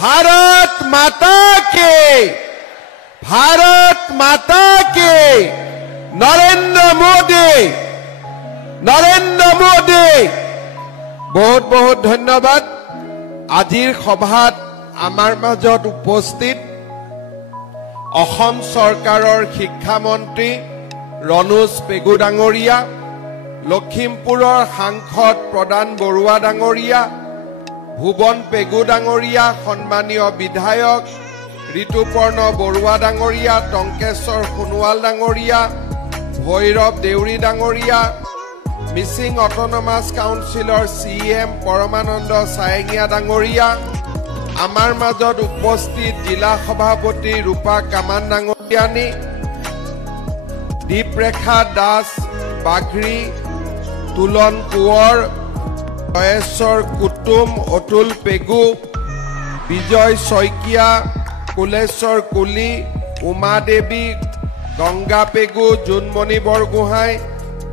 भारत माता के, भारत माता के। नरेंद्र मोदी, नरेंद्र मोदी। बहुत बहुत धन्यवाद। आजिर सभात आमार মাজত उपस्थित অসম सरकारोर शिक्षा मंत्री रनोज पेगु डांगरिया, लखीमपुरर सांसद प्रदान बरुआ डांगरिया, भुवन पेगु डांगरिया, सम्मानीय विधायक ऋतुपर्ण बरुआ डांगरिया, टंकेश्वर सोनोवाल डांगरिया, भैरव देउरी डांगरिया, मिसिंग ऑटोनोमास काउंसिलर CM परमानंद सायंगिया डांगरिया, आमार মাজত उपस्थित जिला सभापति रूपा कामान डांगरियानी, दीपरेखा दास बाघरी, तुलन कुंवर, जयेश्वर कुटुम, अतुल पेगु, विजय शइकिया, कुलेश्वर कुली, उमा देवी, गंगा पेगु, जुनमणि बरगोहाई,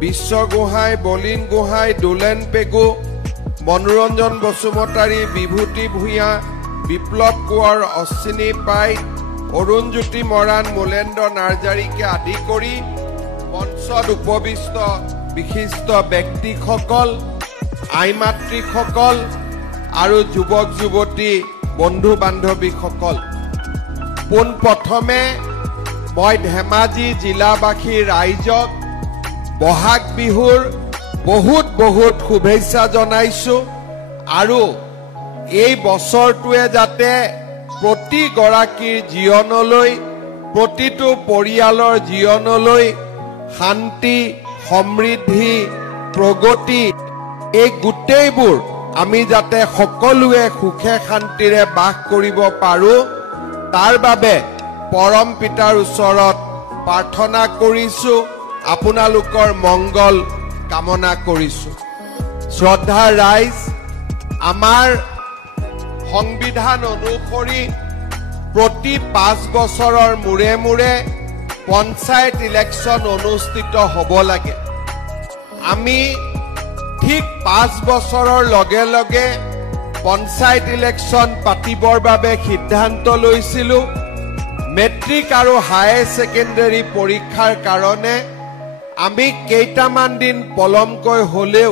विश्व गोहाई, बलिन गोहाई, दुलेन पेगु, मनोरंजन बसुमतारी, विभूति भूया, विप्लव कुंवर, अश्विनी पाई, अरुणज्योति मरान, मुलेन्द्र नार्जारीके आदि करी मंचत उपविष्ट विशिष्ट व्यक्तिসকল, आईमातृসকল আৰু যুৱক যুৱতী बंधु बान्धवीসকল, পোন প্ৰথমে মই ধেমাজি জিলাবাসী ৰাইজক বহাগ বিহুৰ বহুত বহুত শুভেচ্ছা জনাইছো আৰু এই বছৰটোৱে যাতে প্ৰতি গৰাকীৰ জীৱনলৈ, প্ৰতিটো পৰিয়ালৰ জীৱনলৈ শান্তি, সমৃদ্ধি, প্ৰগতি এই গোটেইবোৰ আমি যাতে সকলোৱে সুখে শান্তিৰে বাস কৰিব পাৰো তাৰ বাবে পৰম পিতাৰ ওচৰত প্ৰাৰ্থনা কৰিছো, আপোনালোকৰ মংগল কামনা কৰিছো। শ্ৰদ্ধা ৰাইজ, আমাৰ সংবিধান অনুসৰি প্ৰতি 5 বছৰৰ মূৰে মূৰে পঞ্চায়ত ইলেকশ্যন অনুষ্ঠিত হ'ব লাগে। আমি ঠিক 5 বছৰৰ লগে লগে পঞ্চায়ত ইলেকশ্যন পাতিবৰ বাবে সিদ্ধান্ত লৈছিলো। মেট্ৰিক আৰু হায়াৰ ছেকেণ্ডাৰী পৰীক্ষাৰ কাৰণে আমি কেইটামান দিন পলমকৈ হলেও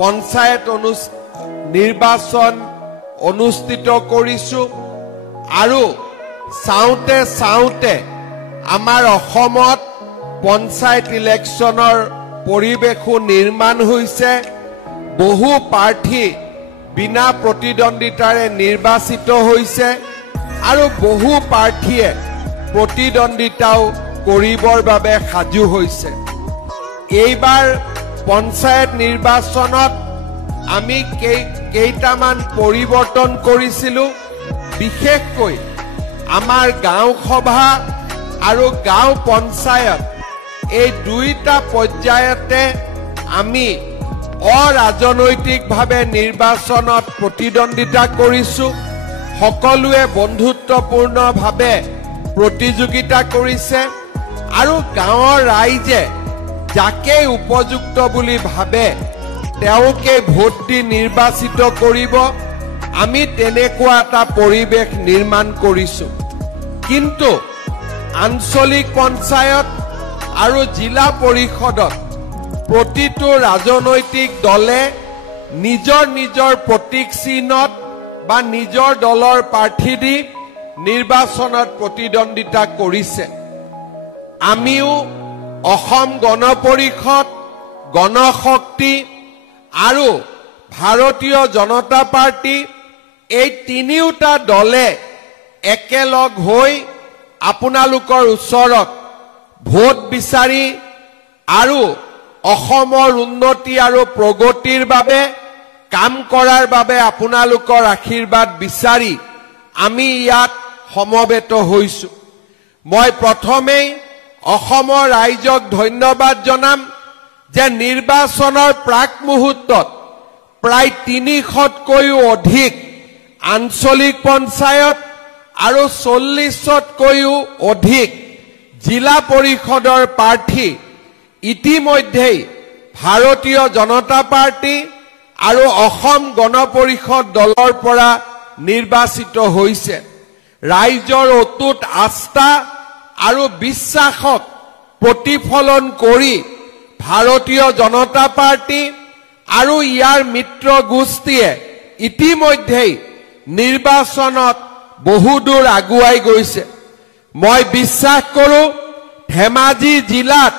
পঞ্চায়ত নিৰ্বাচন অনুষ্ঠিত কৰিছো আৰু চাওঁতে চাওঁতে আমাৰ অসমত পঞ্চায়ত ইলেকশ্যনৰ পৰিৱেশো নিৰ্মাণ হৈছে। বহু প্ৰাৰ্থী বিনা প্ৰতিদ্বন্দ্বিতাৰে নিৰ্বাচিত হৈছে আৰু বহু প্ৰাৰ্থীয়ে প্ৰতিদ্বন্দ্বিতাও কৰিবৰ বাবে সাজু হৈছে। এইবাৰ পঞ্চায়ত নিৰ্বাচনত আমি কেইটামান পৰিৱৰ্তন কৰিছিলো। বিশেষকৈ আমাৰ গাঁও সভা আৰু গাঁও পঞ্চায়ত এই দুইটা পৰ্যায়তে আমি অৰাজনৈতিকভাৱে নিৰ্বাচনত প্ৰতিদ্বন্দ্বিতা কৰিছো। সকলোৱে বন্ধুত্বপূৰ্ণভাৱে প্ৰতিযোগিতা কৰিছে আৰু গাঁৱৰ ৰাইজে যাকে উপযুক্ত বুলি ভাবে তেওঁকে ভোট দি নিৰ্বাচিত কৰিব। আমি তেনেকুৱা এটা পৰিৱেশ নিৰ্মাণ কৰিছো। কিন্তু আঞ্চলিক পঞ্চায়ত আৰু জিলা পৰিষদত প্ৰতিটো ৰাজনৈতিক দলে নিজৰ নিজৰ প্ৰতীক চিহ্নত বা নিজৰ দলৰ প্ৰাৰ্থী দি নিৰ্বাচনত প্ৰতিদ্বন্দ্বিতা কৰিছে। আমিও অসম গণ পৰিষদ, গণশক্তি আৰু ভাৰতীয় জনতা পাৰ্টি এই তিনিওটা দলে একেলগ হৈ আপোনালোকৰ ওচৰত ভোট বিচাৰি আৰু অসমৰ উন্নতি আৰু প্ৰগতিৰ বাবে কাম কৰাৰ বাবে আপোনালোকৰ আশীৰ্বাদ বিচাৰি আমি ইয়াত সমবেত হৈছো। মই প্ৰথমেই অসমৰ ৰাইজক ধন্যবাদ জনাম যে নিৰ্বাচনৰ প্ৰাক মুহূৰ্তত প্ৰায় 300তকৈও অধিক আঞ্চলিক পঞ্চায়ত আৰু 40তকৈও অধিক জিলা পৰিষদৰ প্ৰাৰ্থী ইতিমধ্যেই ভাৰতীয় জনতা পাৰ্টি আৰু অসম গণ পৰিষদ দলৰ পৰা নিৰ্বাচিত হৈছে ৰাইজৰ অটুট আস্থা আৰু বিশ্বাসক প্ৰতিফলন কৰি ভাৰতীয় জনতা পাৰ্টি আৰু ইয়াৰ মিত্ৰ গোষ্ঠীয়ে ইতিমধ্যেই নিৰ্বাচনত বহুদূৰ আগুৱাই গৈছে মই বিশ্বাস কৰোঁ ধেমাজি জিলাত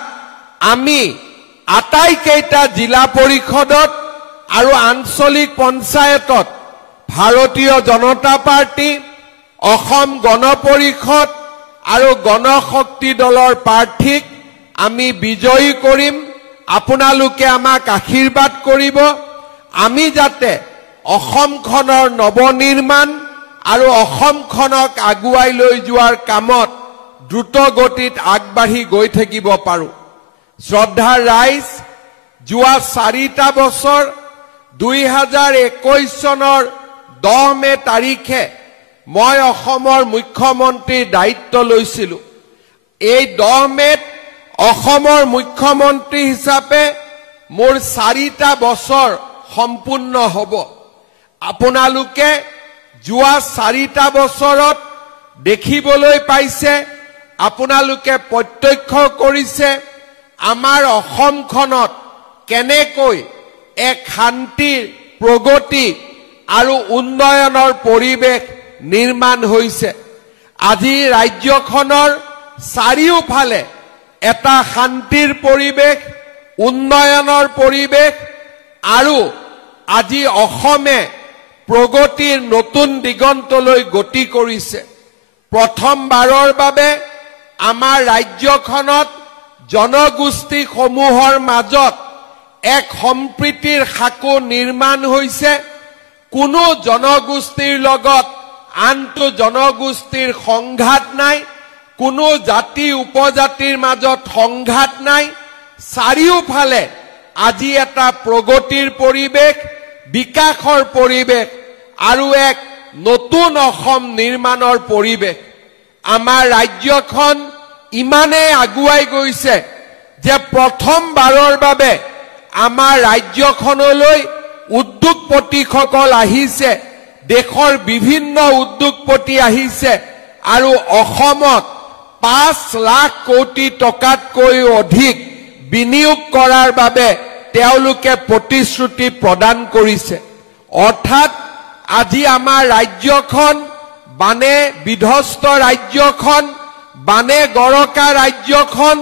আমি আটাইকেইটা জিলা পৰিষদত আৰু আঞ্চলিক পঞ্চায়তত ভাৰতীয় জনতা পাৰ্টি অসম গণ পৰিষদ আৰু গণশক্তি দলৰ প্ৰাৰ্থীক আমি বিজয়ী কৰিম আপোনালোকে আমাক আশীৰ্বাদ কৰিব আমি যাতে অসমখনৰ নৱনিৰ্মাণ আৰু অসমখনক আগুৱাই লৈ যোৱাৰ কামত দ্ৰুত গতিত আগবাঢ়ি গৈ থাকিব পাৰোঁ শ্ৰদ্ধাৰ ৰাইজ যোৱা 4টা বছৰ 2021 চনৰ 10 মে তাৰিখে মই অসমৰ মুখ্যমন্ত্ৰীৰ দায়িত্ব লৈছিলোঁ এই 10 মেত অসমৰ মুখ্যমন্ত্ৰী হিচাপে মোৰ 4টা বছৰ সম্পূৰ্ণ হ'ব আপোনালোকে যোৱা 4টা বছৰত দেখিবলৈ পাইছে আপোনালোকে প্ৰত্যক্ষ কৰিছে আমাৰ অসমখনত কেনেকৈ এক শান্তিৰ প্ৰগতি আৰু উন্নয়নৰ পৰিৱেশ নিৰ্মাণ হৈছে আজি ৰাজ্যখনৰ চাৰিওফালে এটা শান্তিৰ পৰিৱেশ উন্নয়নৰ পৰিৱেশ আৰু আজি অসমে প্ৰগতিৰ নতুন দিগন্তলৈ গতি কৰিছে প্ৰথমবাৰৰ বাবে আমাৰ ৰাজ্যখনত জনগোষ্ঠীসমূহৰ মাজত এক সম্প্ৰীতিৰ সাঁকো নিৰ্মাণ হৈছে কোনো জনগোষ্ঠীৰ লগত আনটো জনগোষ্ঠীৰ সংঘাত নাই কোনো জাতি উপজাতিৰ মাজত সংঘাত নাই চাৰিওফালে আজি এটা প্ৰগতিৰ পৰিৱেশ বিকাশৰ পৰিৱেশ আৰু এক নতুন অসম নিৰ্মাণৰ পৰিৱেশ আমাৰ ৰাজ্যখন ইমানে আগুৱাই গৈছে যে প্ৰথমবাৰৰ বাবে আমাৰ ৰাজ্যখনলৈ উদ্যোগপতিসকল আহিছে দেশৰ বিভিন্ন উদ্যোগপতি আহিছে আৰু অসমত 5 লাখ কোটি টকাতকৈ অধিক বিনিয়োগ কৰাৰ বাবে তেওঁলোকে প্ৰতিশ্ৰুতি প্ৰদান কৰিছে অৰ্থাৎ আজি আমাৰ ৰাজ্যখন বানে বিধ্বস্ত ৰাজ্যখন বানে গৰকা ৰাজ্যখন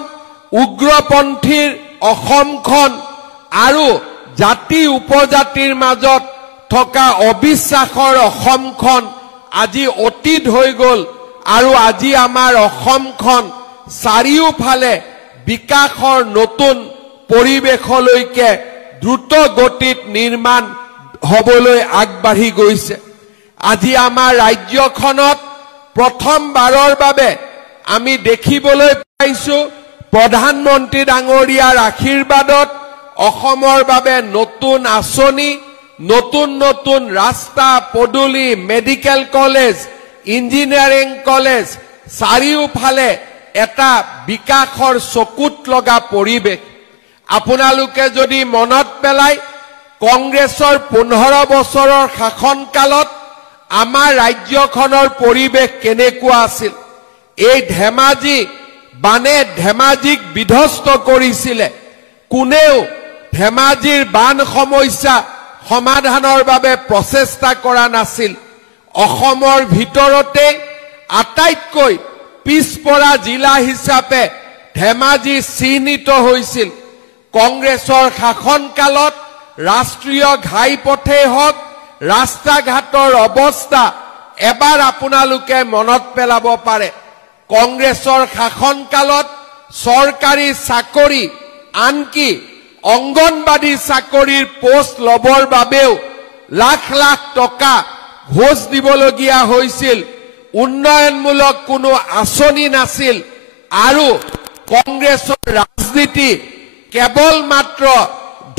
উগ্ৰপন্থীৰ অসমখন আৰু জাতি উপজাতিৰ মাজত থকা অবিশ্বাসৰ অসমখন আজি অতীত হৈ গ'ল আৰু আজি আমাৰ অসমখন চাৰিওফালে বিকাশৰ নতুন পৰিৱেশলৈকে দ্ৰুত গতিত নিৰ্মাণ হ'বলৈ আগবাঢ়ি গৈছে আজি আমাৰ ৰাজ্যখনত প্ৰথমবাৰৰ বাবে আমি দেখিবলৈ পাইছো প্ৰধানমন্ত্ৰী ডাঙৰীয়াৰ আশীৰ্বাদত অসমৰ বাবে নতুন আঁচনি নতুন নতুন ৰাস্তা পদুলি মেডিকেল কলেজ ইঞ্জিনিয়াৰিং কলেজ চাৰিওফালে এটা বিকাশৰ চকুত লগা পৰিৱেশ আপোনালোকে যদি মনত পেলাই কংগ্ৰেছৰ 15 বছৰৰ শাসনকালত আমাৰ ৰাজ্যখনৰ পৰিৱেশ কেনেকুৱা আছিল এই ধেমাজি বানে ধেমাজিক বিধ্বস্ত কৰিছিলে কোনেও ধেমাজিৰ বান সমস্যা সমাধানৰ বাবে প্ৰচেষ্টা কৰা নাছিল অসমৰ ভিতৰতে আটাইতকৈ পিছপৰা জিলা হিচাপে ধেমাজি চিহ্নিত হৈছিল কংগ্ৰেছৰ শাসনকালত ৰাষ্ট্ৰীয় ঘাইপথে হওক ৰাস্তা ঘাটৰ অৱস্থা এবাৰ আপোনালোকে মনত পেলাব পাৰে কংগ্ৰেছৰ শাসনকালত চৰকাৰী চাকৰি আনকি অংগনবাদী চাকৰিৰ পোষ্ট লবৰ বাবেও লাখ লাখ টকা ঘোষ দিবলগীয়া হৈছিল উন্নয়নমূলক কোনো আঁচনি নাছিল আৰু কংগ্ৰেছৰ ৰাজনীতি কেৱল মাত্ৰ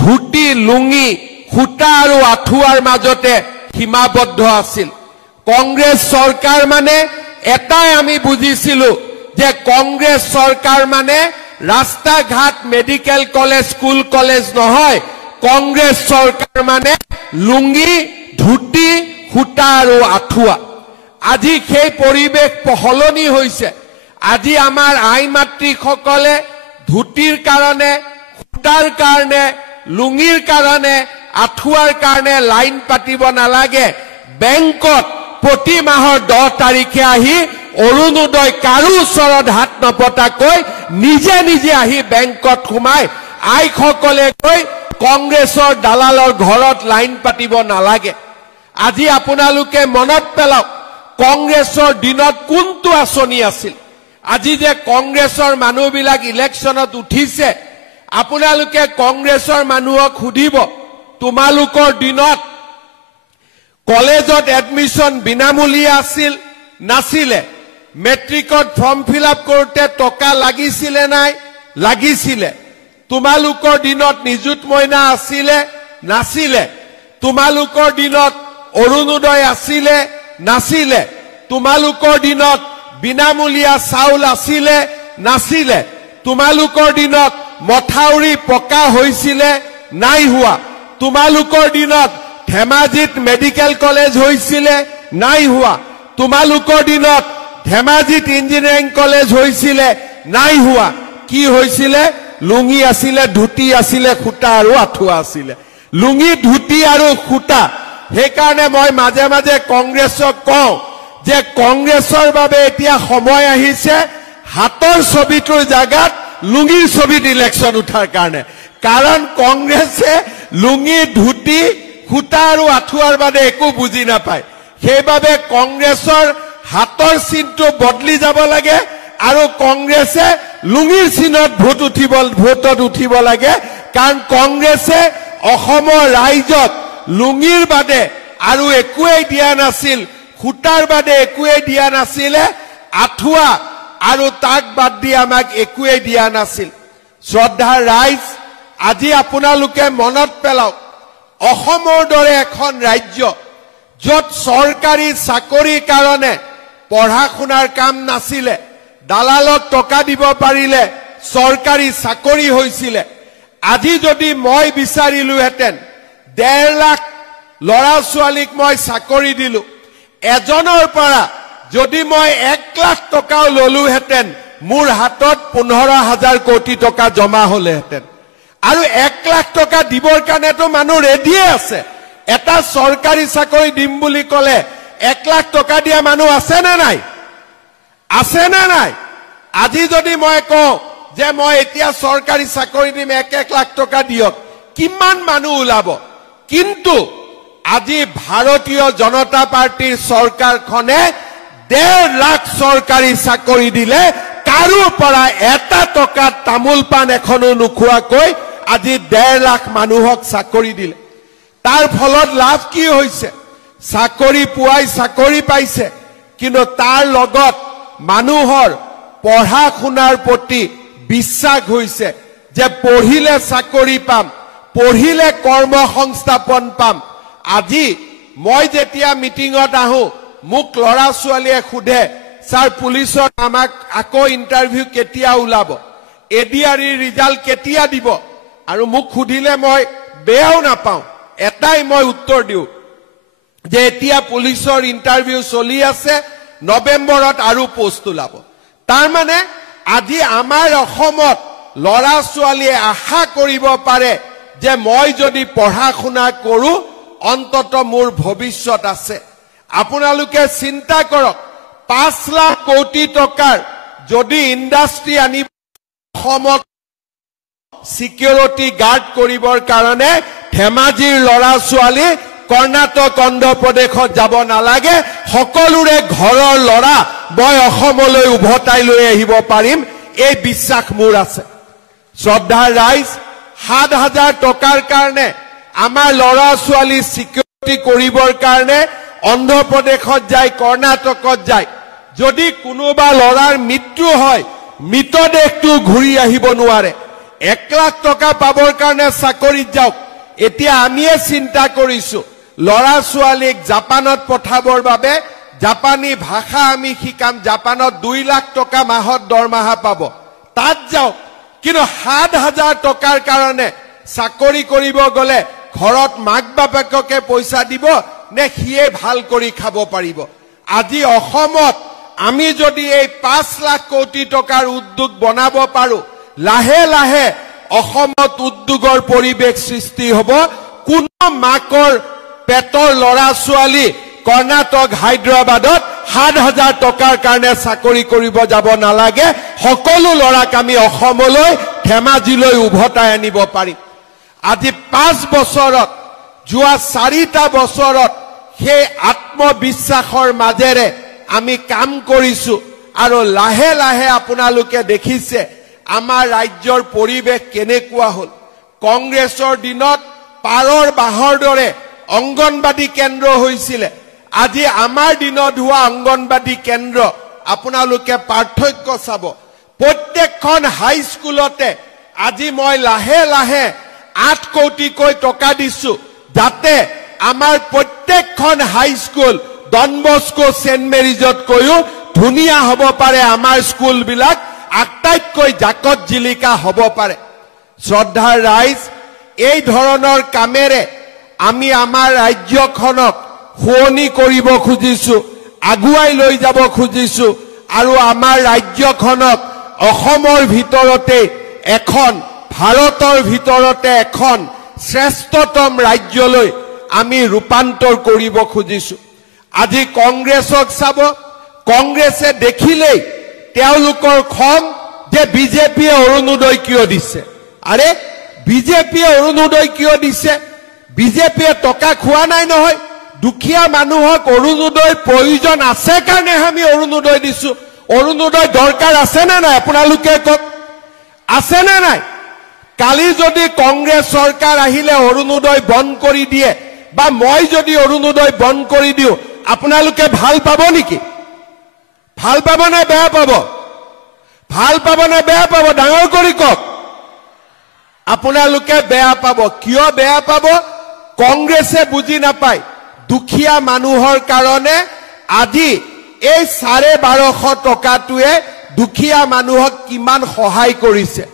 ধুতি লুঙি খুটা আৰু আঠুৱাৰ মাজতে সীমাবদ্ধ আছিল কংগ্ৰেছ চৰকাৰ মানে এটাই আমি বুজিছিলো যে কংগ্ৰেছ চৰকাৰ মানে ৰাস্তা ঘাট মেডিকেল কলেজ স্কুল কলেজ নহয় কংগ্ৰেছ চৰকাৰ মানে লুঙি ধুতি খুঁটা আৰু আঁঠুৱা আজি সেই পৰিৱেশ সলনি হৈছে আজি আমাৰ আই মাতৃসকলে ধুতিৰ কাৰণে খুঁটাৰ কাৰণে লুঙিৰ কাৰণে আঁঠুৱাৰ কাৰণে লাইন পাতিব নালাগে বেংকত প্ৰতি মাহৰ 10 তাৰিখে আহি অৰুণোদয় কাৰো ওচৰত হাত নপতাকৈ নিজে নিজে আহি বেংকত সোমাই আইসকলে গৈ কংগ্ৰেছৰ দালালৰ ঘৰত লাইন পাতিব নালাগে আজি আপোনালোকে মনত পেলাওক কংগ্ৰেছৰ দিনত কোনটো আঁচনি আছিল আজি যে কংগ্ৰেছৰ মানুহবিলাক ইলেকশ্যনত উঠিছে আপোনালোকে কংগ্ৰেছৰ মানুহক সুধিব তোমালোকৰ দিনত কলেজত এডমিশন বিনামূলীয়া আছিল নাছিলে মেট্ৰিকত ফৰ্ম ফিল আপ কৰোতে টকা লাগিছিলে নাই লাগিছিলে তোমালোকৰ দিনত নিযুত মইনা আছিলে নাছিলে তোমালোকৰ দিনত অৰুণোদয় আছিলে নাছিলে তোমালোকৰ দিনত বিনামূলীয়া চাউল আছিলে নাছিলে তোমালোকৰ দিনত মথাউৰি পকা হৈছিলে নাই হোৱা তোমালোকৰ দিনত ধেমাজিত মেডিকেল কলেজ হৈছিলে নাই হোৱা তোমালোকৰ দিনত ধেমাজিত ইঞ্জিনিয়াৰিং কলেজ হৈছিলে নাই হোৱা কি হৈছিলে লুঙি আছিলে ধুতি আছিলে খুঁটা আৰু আঁঠুৱা আছিলে লুঙি ধুতি আৰু খুঁটা সেইকাৰণে মই মাজে মাজে কংগ্ৰেছক কওঁ যে কংগ্ৰেছৰ বাবে এতিয়া সময় আহিছে হাতৰ ছবিটোৰ জাগাত লুঙিৰ ছবিত ইলেকশ্যন উঠাৰ কাৰণে কাৰণ কংগ্ৰেছে লুঙি ধুতি খুঁটা আৰু আঁঠুৱাৰ বাদে একো বুজি নাপায় সেইবাবে কংগ্ৰেছৰ হাতৰ চিনটো বদলি যাব লাগে আৰু কংগ্ৰেছে লুঙিৰ চিনত ভোটত উঠিব লাগে কাৰণ কংগ্ৰেছে অসমৰ ৰাইজক লুঙিৰ বাদে আৰু একোৱেই দিয়া নাছিল খুঁটাৰ বাদে একোৱেই দিয়া নাছিলে আঁঠুৱা আৰু তাক বাদ দি আমাক একোৱেই দিয়া নাছিল শ্ৰদ্ধাৰ ৰাইজ আজি আপোনালোকে মনত পেলাওক অসমৰ দৰে এখন ৰাজ্য য'ত চৰকাৰী চাকৰিৰ কাৰণে পঢ়া শুনাৰ কাম নাছিলে দালালক টকা দিব পাৰিলে চৰকাৰী চাকৰি হৈছিলে আজি যদি মই বিচাৰিলোহেঁতেন 1.5 লাখ ল'ৰা ছোৱালীক মই চাকৰি দিলো এজনৰ পৰা যদি মই 1 লাখ টকাও ললোহেঁতেন মোৰ হাতত 15,000 কোটি টকা জমা হলেহেঁতেন আৰু 1 লাখ টকা দিবৰ কাৰণেতো মানুহ ৰেডিয়ে আছে এটা চৰকাৰী চাকৰি দিম বুলি ক'লে 1 লাখ টকা দিয়া মানুহ আছে নে নাই আছে নে নাই আজি যদি মই কওঁ যে মই এতিয়া চৰকাৰী চাকৰি দিম 1 লাখ টকা দিয়ক কিমান মানুহ ওলাব কিন্তু আজি ভাৰতীয় জনতা পাৰ্টিৰ চৰকাৰখনে 1.5 লাখ চৰকাৰী চাকৰি দিলে কাৰো পৰা এটা টকা তামোল পাণ এখনো নোখোৱাকৈ আজি 1.5 লাখ মানুহক চাকৰি দিলে তাৰ ফলত লাভ কি হৈছে চাকৰি পুৱাই চাকৰি পাইছে কিন্তু তাৰ লগত মানুহৰ পঢ়া শুনাৰ প্ৰতি বিশ্বাস হৈছে যে পঢ়িলে চাকৰি পাম পঢ়িলে কৰ্মসংস্থাপন পাম আজি মই যেতিয়া মিটিঙত আহো মোক ল'ৰা ছোৱালীয়ে সুধে স্যাৰ পুলিচৰ আমাক আকৌ ইন্টাৰভিউ কেতিয়া ওলাব এডিআৰই ৰিজাল্ট কেতিয়া দিব আৰু মোক সুধিলে মই বেয়াও নাপাওঁ এটাই মই উত্তৰ দিওঁ যে এতিয়া পুলিচৰ ইন্টাৰভিউ চলি আছে নৱেম্বৰত আৰু পোষ্ট ওলাব তাৰ মানে আজি আমাৰ অসমত ল'ৰা ছোৱালীয়ে আশা কৰিব পাৰে যে মই যদি পঢ়া শুনা কৰো অন্তত মোৰ ভৱিষ্যত আছে আপোনালোকে চিন্তা কৰক 5 লাখ কোটি টকাৰ যদি ইণ্ডাষ্ট্ৰি আনিব অসমত সিকিউৰিটি গাৰ্ড কৰিবৰ কাৰণে ধেমাজিৰ ল'ৰা ছোৱালী কৰ্ণাটক অন্ধ্ৰ প্ৰদেশত যাব নালাগে সকলোৰে ঘৰৰ ল'ৰা মই অসমলৈ উভতাই লৈ আহিব পাৰিম এই বিশ্বাস মোৰ আছে শ্ৰদ্ধাৰ ৰাইজ 7,000 টকাৰ কাৰণে আমাৰ ল'ৰা ছোৱালী সিকিউৰিটি কৰিবৰ কাৰণে অন্ধ্ৰ প্ৰদেশত যায় কৰ্ণাটকত যায় যদি কোনোবা ল'ৰাৰ মৃত্যু হয় মৃতদেহটো ঘূৰি আহিব নোৱাৰে 1 লাখ টকা পাবৰ কাৰণে চাকৰিত যাওক এতিয়া আমিয়ে চিন্তা কৰিছো ল'ৰা ছোৱালীক জাপানত পঠাবৰ বাবে জাপানী ভাষা আমি শিকাম জাপানত 2 লাখ টকা মাহত দৰমহা পাব তাত যাওক কিন্তু 7,000 টকাৰ কাৰণে চাকৰি কৰিব গলে ঘৰত মাক বাপেককে পইচা দিব নে সিয়ে ভাল কৰি খাব পাৰিব আজি অসমত আমি যদি এই 5 লাখ কোটি টকাৰ উদ্যোগ বনাব পাৰো লাহে লাহে অসমত উদ্যোগৰ পৰিবেশ সৃষ্টি হ'ব কোনো মাকৰ পেটৰ লৰা ছোৱালী কৰ্ণাটক হায়দৰাবাদত 7,000 টকাৰ কাৰণে চাকৰি কৰিব যাব নালাগে সকলো লৰাক আমি অসমলৈ ধেমাজিলৈ উভতাই আনিব পাৰিম আজি 5 বছৰত যোৱা 4টা বছৰত সেই আত্মবিশ্বাসৰ মাজেৰে আমি কাম কৰিছো আৰু লাহে লাহে আপোনালোকে দেখিছে আমাৰ ৰাজ্যৰ পৰিবেশ কেনেকুৱা হল কংগ্ৰেছৰ দিনত পাৰৰ বাহৰ দৰে অংগনবাদী কেন্দ্ৰ হৈছিল আজি আমাৰ দিনত হোৱা অংগনবাদী কেন্দ্ৰ আপোনালোকে পাৰ্থক্য চাব প্ৰত্যেকখন হাই স্কুলতে আজি মই লাহে লাহে 8 কোটিকৈ টকা দিছো যাতে আমাৰ প্ৰত্যেকখন হাই স্কুল ডন বস্কো সেন্ট মেৰিজত কৈও ধুনিয়া হ'ব পাৰে আমাৰ স্কুল বিলাক আটাইতকৈ জাকত জিলিকা হ'ব পাৰে শ্ৰদ্ধাৰ ৰাইজ এই ধৰণৰ কামেৰে আমি আমাৰ ৰাজ্যখনক শুৱনি কৰিব খুজিছো আগুৱাই লৈ যাব খুজিছো আৰু আমাৰ ৰাজ্যখনক অসমৰ ভিতৰতে এখন ভাৰতৰ ভিতৰতে এখন শ্ৰেষ্ঠতম ৰাজ্যলৈ আমি ৰূপান্তৰ কৰিব খুজিছো আজি কংগ্ৰেছক চাব কংগ্ৰেছে দেখিলেই তেওঁলোকৰ খং যে বিজেপিয়ে অৰুণোদয় কিয় দিছে আৰে বিজেপিয়ে অৰুণোদয় কিয় দিছে বিজেপিয়ে টকা খোৱা নাই নহয় দুখীয়া মানুহক অৰুণোদয় প্ৰয়োজন আছে কাৰণে আমি অৰুণোদয় দিছো অৰুণোদয় দৰকাৰ আছে না নাই আপোনালোকে কক আছে না নাই কালি যদি কংগ্ৰেছ চৰকাৰ আহিলে অৰুণোদয় বন্ধ কৰি দিয়ে বা মই যদি অৰুণোদয় বন্ধ কৰি দিও আপোনালোকে ভাল পাব নেকি ভাল পাব না বেয়া পাব ভাল পাব না বেয়া পাব ডাঙৰ কৰি কক আপোনালোকে বেয়া পাব কিয় বেয়া পাব কংগ্ৰেছে বুজি নাপায় দুখীয়া মানুহৰ কাৰণে আজি এই 1250 টকাটোৱে দুখীয়া মানুহক কিমান সহায় কৰিছে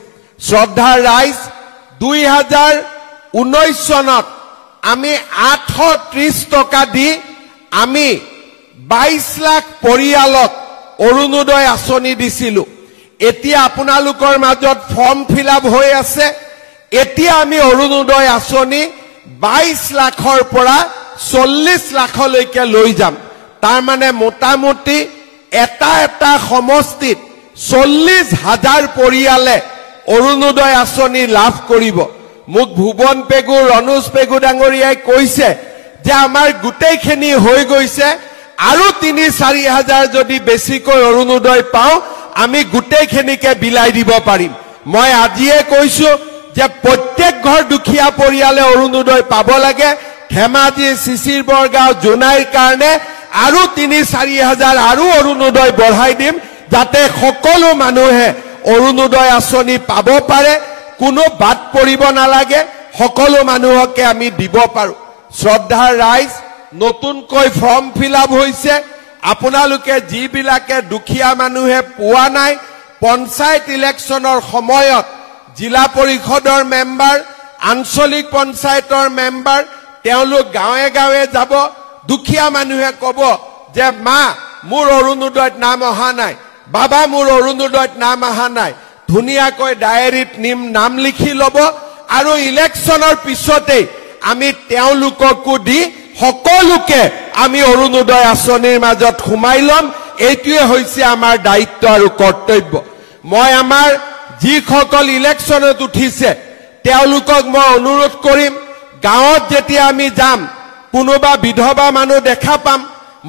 শ্ৰদ্ধাৰ ৰাইজ 2019 চনত আমি 830 টকা দি আমি 22 লাখ পৰিয়ালক অৰুণোদয় আঁচনি দিছিলো এতিয়া আপোনালোকৰ মাজত ফৰ্ম ফিলআপ হৈ আছে এতিয়া আমি অৰুণোদয় আঁচনি 22 লাখৰ পৰা 40 লাখলৈকে লৈ যাম তাৰ মানে মোটামুটি এটা সমষ্টিত 40,000 পৰিয়ালে অৰুণোদয় আঁচনি লাভ কৰিব মোক ভুৱন পেগু ৰনোজ পেগু ডাঙৰীয়াই কৈছে যে আমাৰ গুটেইখিনি হৈ গৈছে আৰু 3-4 হাজাৰ যদি বেছিকৈ অৰুণোদয় পাও আমি গুটেইখিনিকে বিলাই দিব পাৰিম মই আজিয়ে কৈছো যে প্ৰত্যেক ঘৰ দুখীয়া পৰিয়ালে অৰুণোদয় পাব লাগে ধেমাজি শিশিৰ বৰগাঁও জোনাইৰ কাৰণে আৰু 3-4 হাজাৰ আৰু অৰুণোদয় বঢ়াই দিম যাতে সকলো মানুহে অৰুণোদয় আঁচনি পাব পাৰে কোনো বাদ পৰিব নালাগে সকলো মানুহকে আমি দিব পাৰো শ্ৰদ্ধাৰ ৰাইজ নতুনকৈ ফৰ্ম ফিলআপ হৈছে আপোনালোকে যিবিলাকে দুখীয়া মানুহে পোৱা নাই পঞ্চায়ত ইলেকশ্যনৰ সময়ত জিলা পৰিষদৰ মেম্বাৰ আঞ্চলিক পঞ্চায়তৰ মেম্বাৰ তেওঁলোক গাঁৱে গাঁৱে যাব দুখীয়া মানুহে কব যে মা মোৰ অৰুণোদয়ত নাম অহা নাই বাবা মোৰ অৰুণোদয়ত নাম অহা নাই ধুনিয়াকৈ ডায়েৰীত নাম লিখি লব আৰু ইলেকশ্যনৰ পিছতে আমি তেওঁলোককো দি সকলোকে আমি অৰুণোদয় আঁচনিৰ মাজত সোমাই লম এইটোৱে হৈছে আমাৰ দায়িত্ব আৰু কৰ্তব্য মই আমাৰ যিসকল ইলেকশ্যনত উঠিছে তেওঁলোকক মই অনুৰোধ কৰিম গাঁৱত যেতিয়া আমি যাম কোনোবা বিধৱা মানুহ দেখা পাম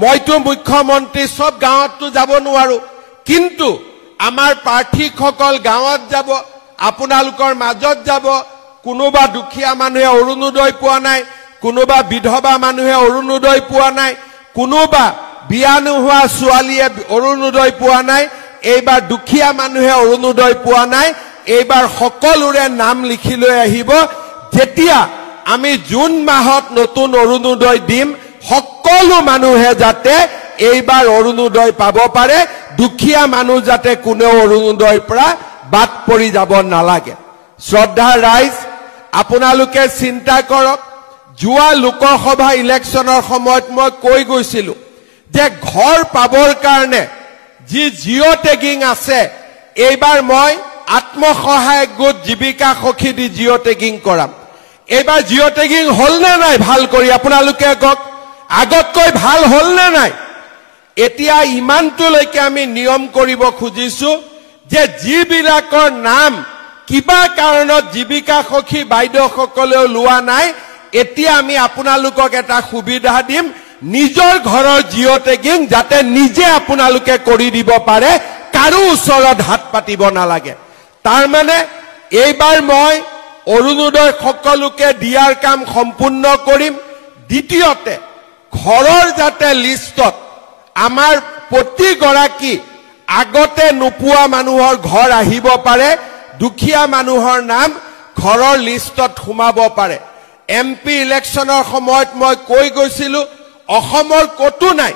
মইতো মুখ্যমন্ত্ৰী সব গাঁৱততো যাব নোৱাৰো কিন্তু আমাৰ প্ৰাৰ্থীসকল গাঁৱত যাব আপোনালোকৰ মাজত যাব কোনোবা দুখীয়া মানুহে অৰুণোদয় পোৱা নাই কোনোবা বিধৱা মানুহে অৰুণোদয় পোৱা নাই কোনোবা বিয়া নোহোৱা ছোৱালীয়ে অৰুণোদয় পোৱা নাই এইবাৰ দুখীয়া মানুহে অৰুণোদয় পোৱা নাই এইবাৰ সকলোৰে নাম লিখি লৈ আহিব যেতিয়া আমি জুন মাহত নতুন অৰুণোদয় দিম সকলো মানুহে যাতে এইবাৰ অৰুণোদয় পাব পাৰে দুখীয়া মানুহ যাতে কোনো অৰুণোদয়ৰ পৰা বাদ পৰি যাব নালাগে শ্ৰদ্ধাৰ ৰাইজ আপোনালোকে চিন্তা কৰক যোৱা লোকসভা ইলেকশ্যনৰ সময়ত মই কৈ গৈছিলো যে ঘৰ পাবৰ কাৰণে যি জিঅ' টেগিং আছে এইবাৰ মই আত্মসহায়ক গোট জীৱিকা সখী দি জিঅ' টেগিং কৰাম এইবাৰ জিঅ' টেগিং হল নে নাই ভাল কৰি আপোনালোকে কওক আগতকৈ ভাল হল নে নাই এতিয়া ইমানটোলৈকে আমি নিয়ম কৰিব খুজিছো যে যিবিলাকৰ নাম কিবা কাৰণত জীৱিকা সখী বাইদেউসকলেও লোৱা নাই এতিয়া আমি আপোনালোকক এটা সুবিধা দিম নিজৰ ঘৰৰ জিঅ' টেগিং যাতে নিজে আপোনালোকে কৰি দিব পাৰে কাৰো ওচৰত হাত পাতিব নালাগে তাৰ মানে এইবাৰ মই অৰুণোদয় সকলোকে দিয়াৰ কাম সম্পূৰ্ণ কৰিম দ্বিতীয়তে ঘৰৰ যাতে লিষ্টত আমাৰ প্ৰতিগৰাকী আগতে নোপোৱা মানুহৰ ঘৰ আহিব পাৰে দুখীয়া মানুহৰ নাম ঘৰৰ লিষ্টত সোমাব পাৰে এমপি ইলেকশ্যনৰ সময়ত মই কৈ গৈছিলো অসমৰ কতো নাই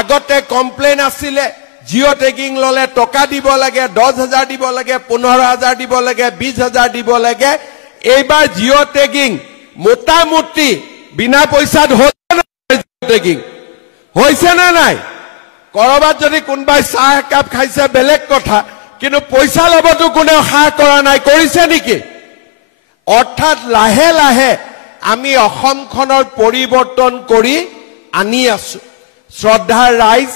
আগতে কমপ্লেইন আছিলে জিঅ' টেগিং ললে টকা দিব লাগে 10,000 দিব লাগে 15,000 দিব লাগে 20,000 দিব লাগে এইবাৰ জিঅ' টেগিং মোটামুটি বিনা পইচাত টেগিং হৈছে না নাই কৰবাত যদি কোনবাই চাহ একাপ খাইছে বেলেগ কথা কিন্তু পইচা লবতো কোনেও হাত কৰা নাই কৰিছে নেকি অৰ্থাৎ লাহে লাহে আমি অসমখনৰ পৰিৱৰ্তন কৰি আনি আছো শ্ৰদ্ধাৰ ৰাইজ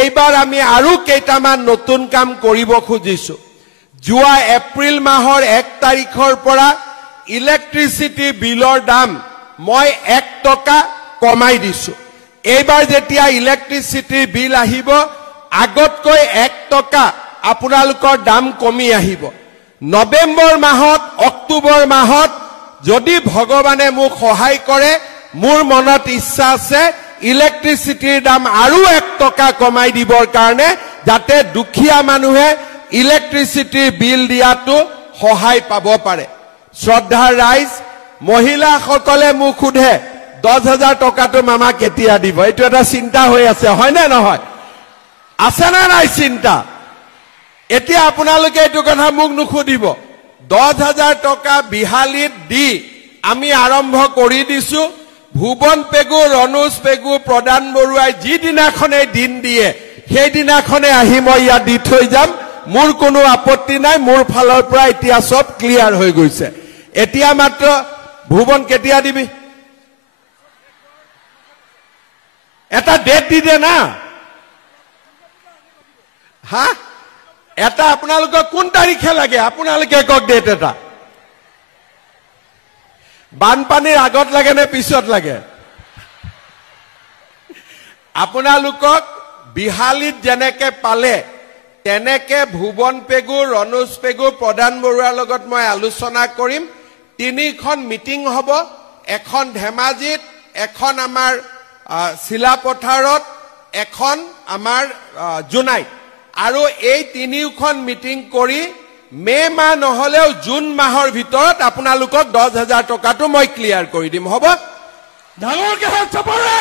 এইবাৰ আমি আৰু কেইটামান নতুন কাম কৰিব খুজিছো যোৱা এপ্ৰিল মাহৰ 1 তাৰিখৰ পৰা ইলেক্ট্ৰিচিটি বিলৰ দাম মই 1 টকা কমাই দিছো এইবাৰ যেতিয়া ইলেক্ট্ৰিচিটি বিল আহিব আগতকৈ 1 টকা আপোনালোকৰ দাম কমি আহিব নৱেম্বৰ মাহত অক্টোবৰ মাহত যদি ভগৱানে মোক সহায় কৰে মোৰ মনত ইচ্ছা আছে ইলেক্ট্ৰিচিটিৰ দাম আৰু 1 টকা কমাই দিবৰ কাৰণে যাতে দুখীয়া মানুহে ইলেক্ট্ৰিচিটিৰ বিল দিয়াটো সহায় পাব পাৰে শ্ৰদ্ধাৰ ৰাইজ মহিলাসকলে মোক সোধে 10,000 টকাটো মামা কেতিয়া দিব এইটো এটা চিন্তা হৈ আছে হয় নে নহয় আছে না নাই চিন্তা এতিয়া আপোনালোকে এইটো কথা মোক নুখুধিব 10,000 টকা বিহালীত দি আমি আৰম্ভ কৰি দিছো ভুৱন পেগু ৰনোজ পেগু প্ৰদান বৰুৱাই যিদিনাখনে দিন দিয়ে সেই দিনাখনে আহি মই ইয়াত দি থৈ যাম মোৰ কোনো আপত্তি নাই মোৰ ফালৰ পৰা এতিয়া সব ক্লিয়াৰ হৈ গৈছে এতিয়া মাত্ৰ ভুৱন কেতিয়া দিবি এটা ডেট দি দে না হা এটা আপোনালোকক কোন তাৰিখে লাগে আপোনালোকে কক ডেট এটা বানপানীৰ আগত লাগে নে পিছত লাগে আপোনালোকক বিহালীত যেনেকে পালে তেনেকে ভুৱন পেগু ৰনোজ পেগু প্ৰদান বৰুৱাৰ লগত মই আলোচনা কৰিম 3খন মিটিং হ'ব এখন ধেমাজিত এখন আমাৰ শিলাপথাৰত এখন আমাৰ জুনাইত আৰু এই 3খন মিটিং কৰি মে মাহ নহলেও জুন মাহৰ ভিতৰত আপোনালোকক 10,000 টকাটো মই ক্লিয়াৰ কৰি দিম হ'ব ডাঙৰকে হাত চাপৰে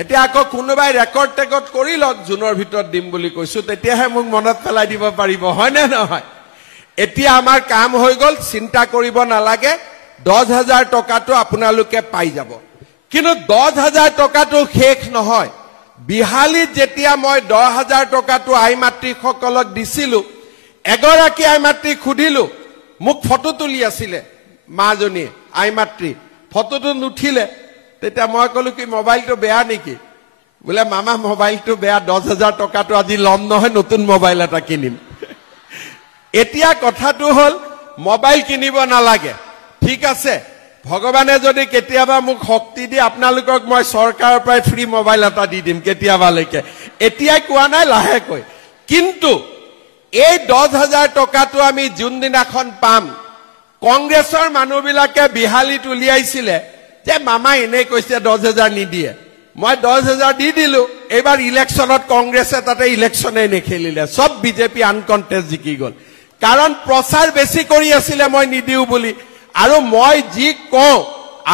এতিয়া আকৌ কোনোবাই ৰেকৰ্ড টেকত কৰি লওক জুনৰ ভিতৰত দিম বুলি কৈছো তেতিয়াহে মোক মনত পেলাই দিব পাৰিব হয় নে নহয় এতিয়া আমাৰ কাম হৈ গল চিন্তা কৰিব নালাগে 10,000 টকাটো আপোনালোকে পাই যাব কিন্তু 10,000 টকাটো শেষ নহয় বিহালীত যেতিয়া মই 10,000 টকাটো আই মাতৃসকলক দিছিলো এগৰাকী আই মাতৃক খুদিলো মোক ফটো তুলি আছিলে মাজনী আই মাতৃ ফটোটো নুঠিলে তেতিয়া মই কলো কি মোবাইলটো বেয়া নেকি বলে মামা মোবাইলটো বেয়া 10,000 টকাটো আজি লম নহয় নতুন মোবাইল এটা কিনিম এতিয়া কথাটো হল মোবাইল কিনিব নালাগে ঠিক আছে ভগৱানে যদি কেতিয়াবা মোক শক্তি দি আপোনালোকক মই চৰকাৰৰ পৰা ফ্ৰী মোবাইল এটা দি দিম কেতিয়াবালৈকে এতিয়া কোৱা নাই লাহেকৈ কিন্তু এই 10,000 টকাটো আমি জুন দিনাখন পাম কংগ্ৰেছৰ মানুহবিলাকে বিহালীত উলিয়াইছিলে যে মামা এনে কৈছে 10,000 নিদিয়ে মই 10,000 দি দিলো এইবাৰ ইলেকশ্যনত কংগ্ৰেছে তাতে ইলেকশ্যনে নেখেলিলে সব বিজেপি আনকণ্টেষ্ট জিকি গল কাৰণ প্ৰচাৰ বেছি কৰি আছিলে মই নিদিও বুলি আৰু মই যি কওঁ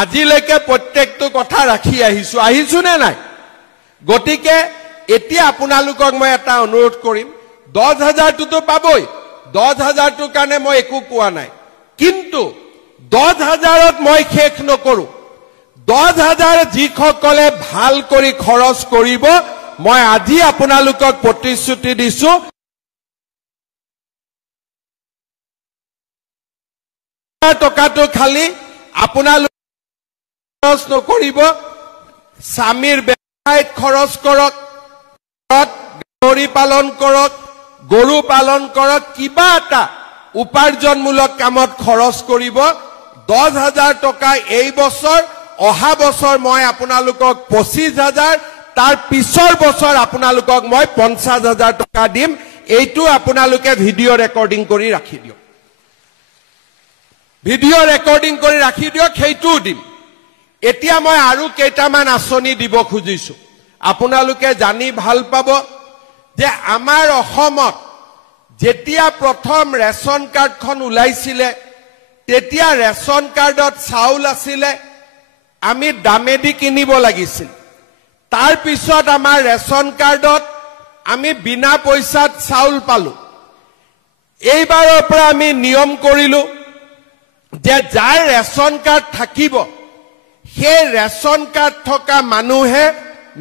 আজিলৈকে প্ৰত্যেকটো কথা ৰাখি আহিছো নে নাই গতিকে এতিয়া আপোনালোকক মই এটা অনুৰোধ কৰিম 10,000 টোতো পাবই 10,000 টোৰ কাৰণে মই একো কোৱা নাই কিন্তু 10,000ত মই শেষ নকৰো 10,000 যিসকলে ভাল কৰি খৰচ কৰিব মই আজি আপোনালোকক প্ৰতিশ্ৰুতি দিছো টকাটো খালি আপোনালোক খৰচ নকৰিব স্বামীৰ ব্যৱসায়ত খৰচ কৰক গাহৰি পালন কৰক গৰু পালন কৰক কিবা এটা উপাৰ্জনমূলক কামত খৰচ কৰিব 10,000 টকা এই বছৰ অহা বছৰ মই আপোনালোকক 25,000 তাৰ পিছৰ বছৰ আপোনালোকক মই 50,000 টকা দিম এইটো আপোনালোকে ভিডিঅ' ৰেকৰ্ডিং কৰি ৰাখি দিয়ক ভিডিঅ' ৰেকৰ্ডিং কৰি ৰাখি দিয়ক সেইটো দিম এতিয়া মই আৰু কেইটামান আঁচনি দিব খুজিছো আপোনালোকে জানি ভাল পাব যে আমাৰ অসমত যেতিয়া প্ৰথম ৰেচন কাৰ্ডখন ওলাইছিলে তেতিয়া ৰেচন কাৰ্ডত চাউল আছিলে আমি দামেদি কিনিব লাগিছিল তাৰ পিছত আমাৰ ৰেচন কাৰ্ডত আমি বিনা পইচাত চাউল পালো এইবাৰৰ পৰা আমি নিয়ম কৰিলো যে যাৰ ৰেচন কাৰ্ড থাকিব সেই ৰেচন কাৰ্ড থকা মানুহে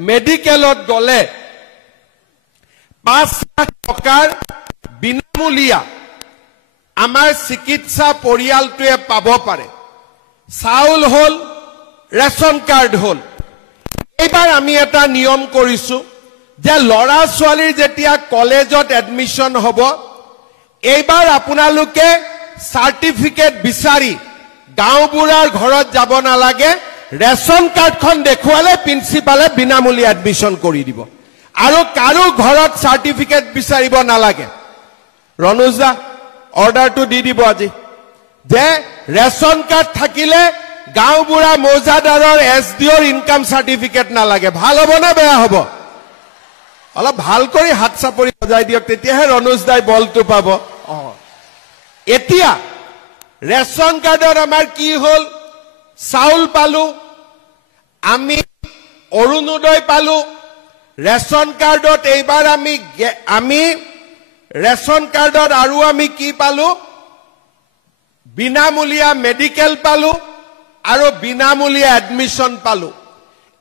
মেডিকেলত গলে 5 লাখ টকাৰ বিনামূলীয়া আমাৰ চিকিৎসা পৰিয়ালটোৱে পাব পাৰে চাউল হল ৰেচন কাৰ্ড হল এইবাৰ আমি এটা নিয়ম কৰিছো যে লৰা ছোৱালীৰ যেতিয়া কলেজত এডমিশন হ'ব এইবাৰ আপোনালোকে সাৰ্টিফিকেট বিচাৰি গাঁওবুঢ়াৰ ঘৰত যাব নালাগে ৰেচন কাৰ্ডখন দেখুৱালে প্ৰিন্সিপালে বিনামূলীয়া এডমিশন কৰি দিব আৰু কাৰো ঘৰত সাৰ্টিফিকেট বিচাৰিব নালাগে ৰনুজা অৰ্ডাৰটো দি দিব আজি যে ৰেচন কাৰ্ড থাকিলে গাঁওবুঢ়া মৌজাদাৰৰ এছডিঅ'ৰ ইনকাম সাৰ্টিফিকেট নালাগে ভাল হ'ব না বেয়া হ'ব অলপ ভাল কৰি হাত চাপৰি বজাই দিয়ক তেতিয়াহে ৰনুজ দাই বলটো পাব এতিয়া ৰেচন কাৰ্ডত আমাৰ কি হল চাউল পালো আমি অৰুণোদয় পালো ৰেচন কাৰ্ডত এইবাৰ আমি ৰেচন কাৰ্ডত আৰু আমি কি পালো বিনামূলীয়া মেডিকেল পালো আৰু বিনামূলীয়া এডমিশন পালো